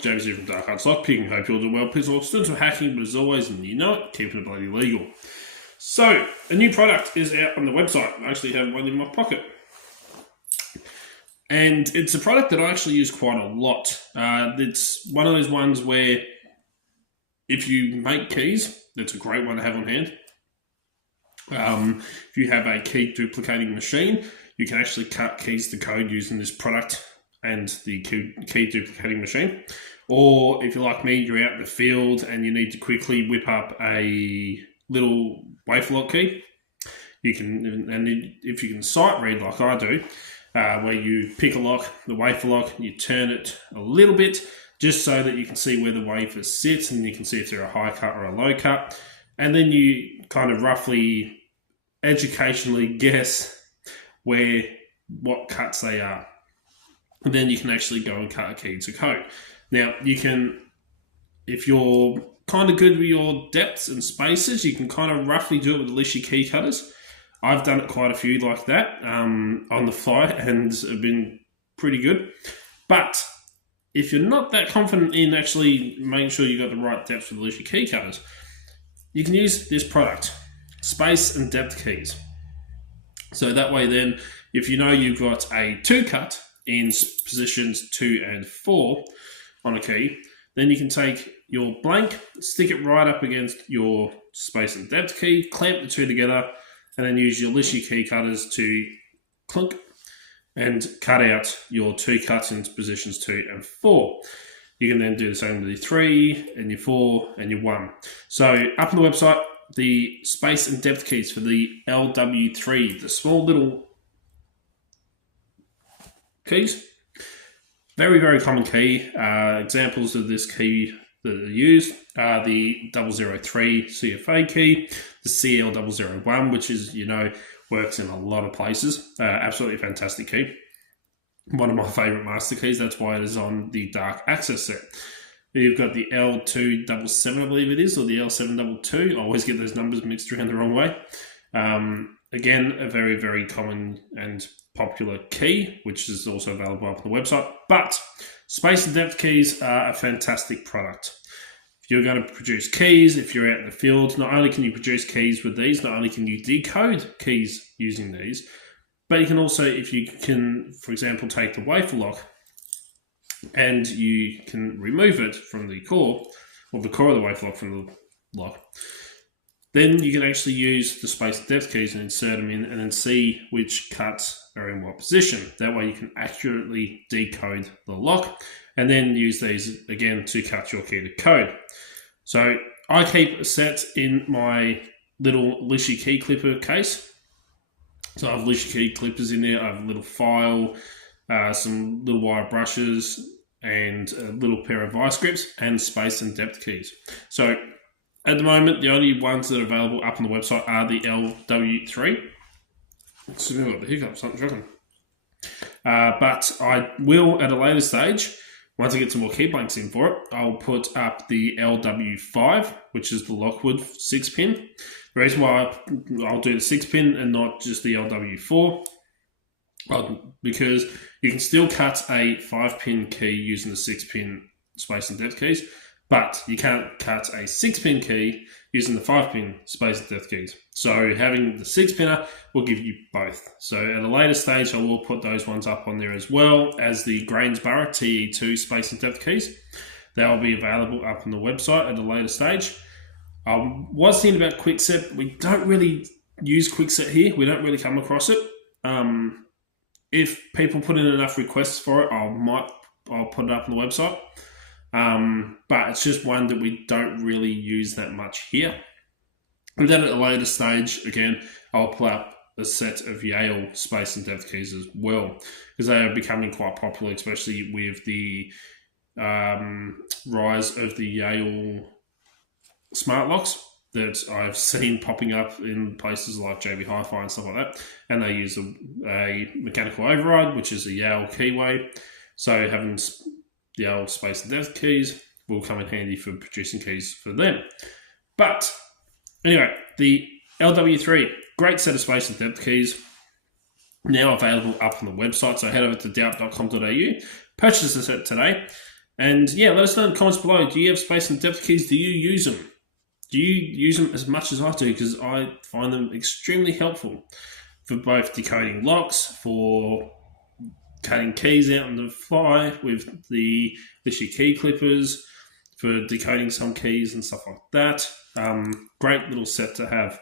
James here from Dark Arts Lockpicking. Hope you're doing well. Please all students of hacking, but as always, and you know it, keeping it bloody legal. So, a new product is out on the website. I actually have one in my pocket. And it's a product that I actually use quite a lot. It's one of those ones where if you make keys, it's a great one to have on hand. If you have a key duplicating machine, you can actually cut keys to code using this product and the key duplicating machine. Or if you're like me, you're out in the field and you need to quickly whip up a little wafer lock key, you can, and if you can sight read like I do, where you pick a lock, the wafer lock, you turn it a little bit just so that you can see where the wafer sits and you can see if they're a high cut or a low cut, and then you kind of roughly educationally guess what cuts they are. And then you can actually go and cut a key to code. Now, you can, if you're kind of good with your depths and spaces, you can kind of roughly do it with the Lishy key cutters. I've done it quite a few like that on the fly and have been pretty good. But if you're not that confident in actually making sure you got the right depth with the Lishy key cutters, you can use this product, space and depth keys. So that way then, if you know you've got a 2 cut in positions 2 and 4 on a key, then you can take your blank, stick it right up against your space and depth key, clamp the two together, and then use your Lishy key cutters to clunk and cut out your 2 cuts in positions 2 and 4. You can then do the same with your 3 and your 4 and your 1. So up on the website, the space and depth keys for the LW3, the small little keys. Very, very common key. Examples of this key that are used are the 003 CFA key, the CL001, which is, works in a lot of places. Absolutely fantastic key. One of my favorite master keys. That's why it is on the Dark Access set. You've got the L277, I believe it is, or the L722. I always get those numbers mixed around the wrong way. Again, a very, very common and popular key, which is also available up on the website. But space and depth keys are a fantastic product. If you're going to produce keys, if you're out in the field, not only can you produce keys with these, not only can you decode keys using these, but you can also, if you can, for example, take the wafer lock and you can remove it from the core, or the core of the wafer lock from the lock, then you can actually use the space and depth keys and insert them in and then see which cuts are in what position. That way you can accurately decode the lock and then use these again to cut your key to code. So I keep a set in my little Lishy key clipper case. So I have Lishy key clippers in there. I have a little file, some little wire brushes, and a little pair of vice grips and space and depth keys. So at the moment, the only ones that are available up on the website are the LW3. Excuse me, I've got the hiccups, something's wrong. But I will, at a later stage, once I get some more key blanks in for it, I'll put up the LW5, which is the Lockwood 6-pin. The reason why I'll do the 6-pin and not just the LW4, because you can still cut a 5-pin key using the 6-pin space and depth keys, but you can't cut a 6-pin key using the 5-pin space and depth keys. So having the 6-pinner will give you both. So at a later stage, I will put those ones up on there as well as the Grainsborough TE2 space and depth keys. They will be available up on the website at a later stage. I was thinking about Quickset. We don't really use Quickset here. We don't really come across it. If people put in enough requests for it, I'll put it up on the website. But it's just one that we don't really use that much here. And then at a later stage, again, I'll pull up a set of Yale space and depth keys as well, because they are becoming quite popular, especially with the rise of the Yale smart locks that I've seen popping up in places like JB Hi-Fi and stuff like that. And they use a mechanical override, which is a Yale keyway. So having the Yale space and depth keys will come in handy for producing keys for them. But anyway, the LW3, great set of space and depth keys, now available up on the website. So head over to doubt.com.au, purchase the set today, And yeah, let us know in the comments below. Do you have space and depth keys? Do you use them? Do you use them as much as I do? Because I find them extremely helpful for both decoding locks, for cutting keys out on the fly with your key clippers, for decoding some keys and stuff like that. Great little set to have.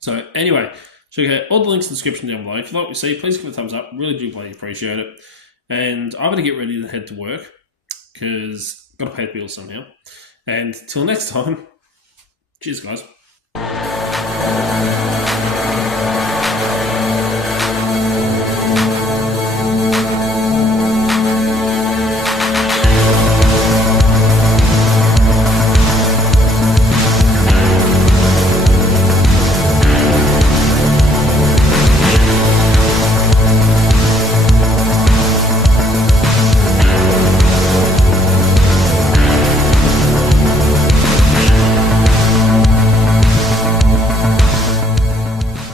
So anyway, check out all the links in the description down below. If you like what you see, please give it a thumbs up. Really do bloody appreciate it. And I'm going to get ready to head to work because I've got to pay the bills somehow. And till next time, cheers guys.